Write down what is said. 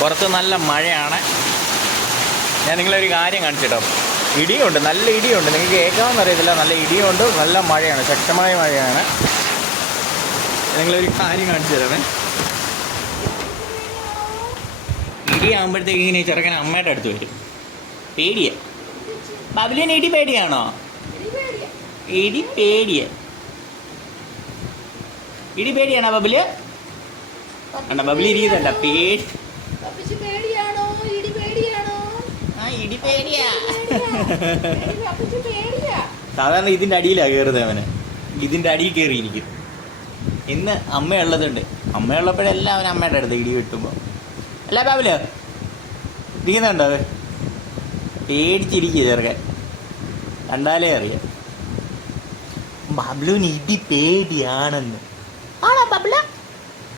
പുറത്ത് നല്ല മഴയാണ്. ഞാൻ നിങ്ങളൊരു കാര്യം കാണിച്ചിട്ടോ. ഇടിയുണ്ട്, നല്ല ഇടിയുണ്ട്. നിങ്ങൾക്ക് കേൾക്കാമെന്ന് അറിയത്തില്ല, നല്ല ഇടിയുണ്ട്, നല്ല മഴയാണ്, ശക്തമായ മഴയാണ്. നിങ്ങളൊരു കാര്യം കാണിച്ചു തരാമേ. ഇടിയാകുമ്പോഴത്തേക്ക് ഇങ്ങനെ ചെറുക്കൻ അമ്മയുടെ അടുത്ത് വരും. പേടിയാ ബബുലിന്. ഇടി പേടിയാണോ? ഇടി പേടിയ. ഇടി പേടിയാണോ ബബുല്? അണ്ട ബബുലി ഇരിക്കുന്നുണ്ട. ആ ഇടി പേടിയാ. സാധാരണ ഇതിൻ്റെ അടിയിലാണ് കയറുന്നത് അവന്. ഇതിൻ്റെ അടിയിൽ കയറിയിരിക്കും. ഇന്ന് അമ്മയുള്ളതുണ്ട്. അമ്മയുള്ളപ്പോഴെല്ലാം അവൻ അമ്മയുടെ അടുത്ത് ഇടി വെട്ടുമ്പോൾ. അല്ല ബാബുല് ഇരിക്കുന്നുണ്ടോ? അവൻ പേടിച്ചിരിക്കുക ചെറുക്കൻ, കണ്ടാലേ അറിയാം. ബബ്ലുവിന് ഇടി പേടിയാണെന്ന്. ആണോ ബബ്ല?